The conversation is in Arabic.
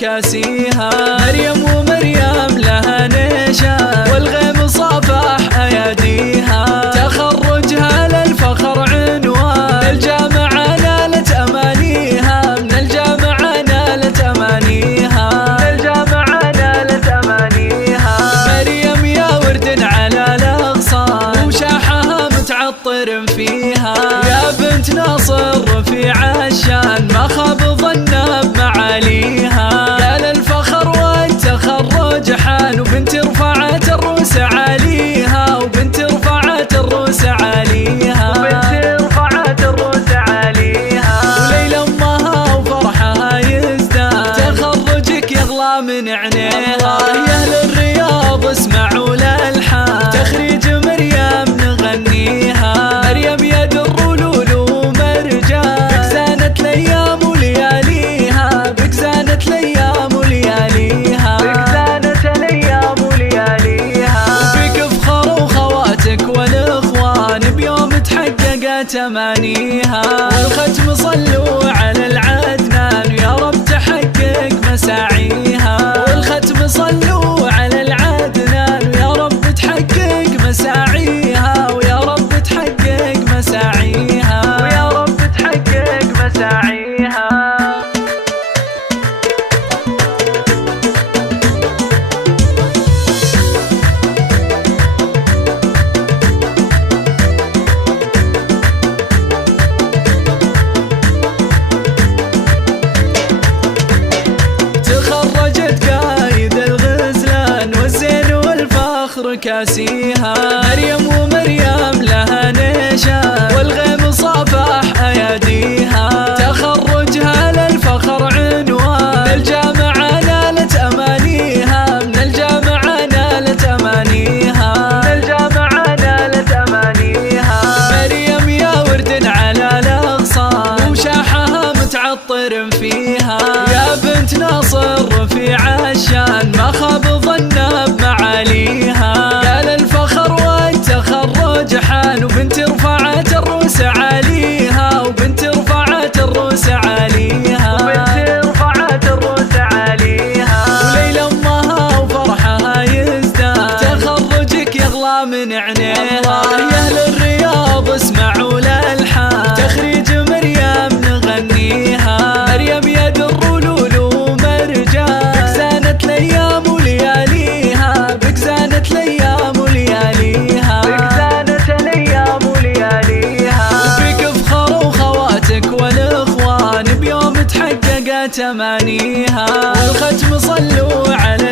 كاسيها. مريم ومريم لها نشان والغيم صافح أياديها. تخرجها للفخر عنوان، الجامعة نالت أمانيها. من الجامعة نالت أمانيها. من الجامعة نالت أمانيها. مريم يا ورد على الأغصان وشاحها متعطر فيها. يا بنت ناصر رفيع الشان ما خاب ظنها بمعاليها. يا للفخر والتخرج حان وبنت رفعت الروس عليها. وبنت رفعت الروس عليها. وبنت رفعت الروس عليها. وليل امها وفرحها يزداد، تخرجك يغلى من عينيها. يا اهل الرياض اسمعوا الالحان، تخريج مريم نغنيها. مريم يا در ولولو مرجان، بك زانت الايام ولياليها. بك زانت الايام ولياليها. بك زانت الايام ولياليها. وفيك فخر وخواتك والاخوان بيوم تحققت امانيها. والختم صلوا على العدنان ويا رب تحقق مساعيها. والختم صلوا على العدنان ويا رب تحقق مساعيها. ويا رب تحقق مساعيها. ويا رب تحقق مساعيها. تخرجت قايد الغزلان والزين والفخر كاسيها. مريم ومريم لها نشان والغيم صافح أياديها. تخرجها للفخر عنوان، الجامعة نالت أمانيها. من الجامعة نالت أمانيها. من الجامعة نالت أمانيها. مريم يا ورد على الأغصان وشاحها متعطر فيها. يا بنت ناصر رفيع الشان ما خاب ظنها بمعاليها. يا للفخر والتخرج حان وبنت رفعت الروس عليها. وبنت رفعت الروس عليها. وبنت رفعت الروس عليها. وليل امها وفرحها يزداد، تخرجك يغلى من عينيها. يا اهل الرياض اسمعوا الالحان، تخريج مريم نغنيها. مريم يا در ولولو مرجان، بك زانت الايام ولياليها. بك زانت الايام ولياليها. بك زانت الايام ولياليها. وفيك فخر وخواتك والاخوان بيوم تحققت امانيها. والختم صلوا على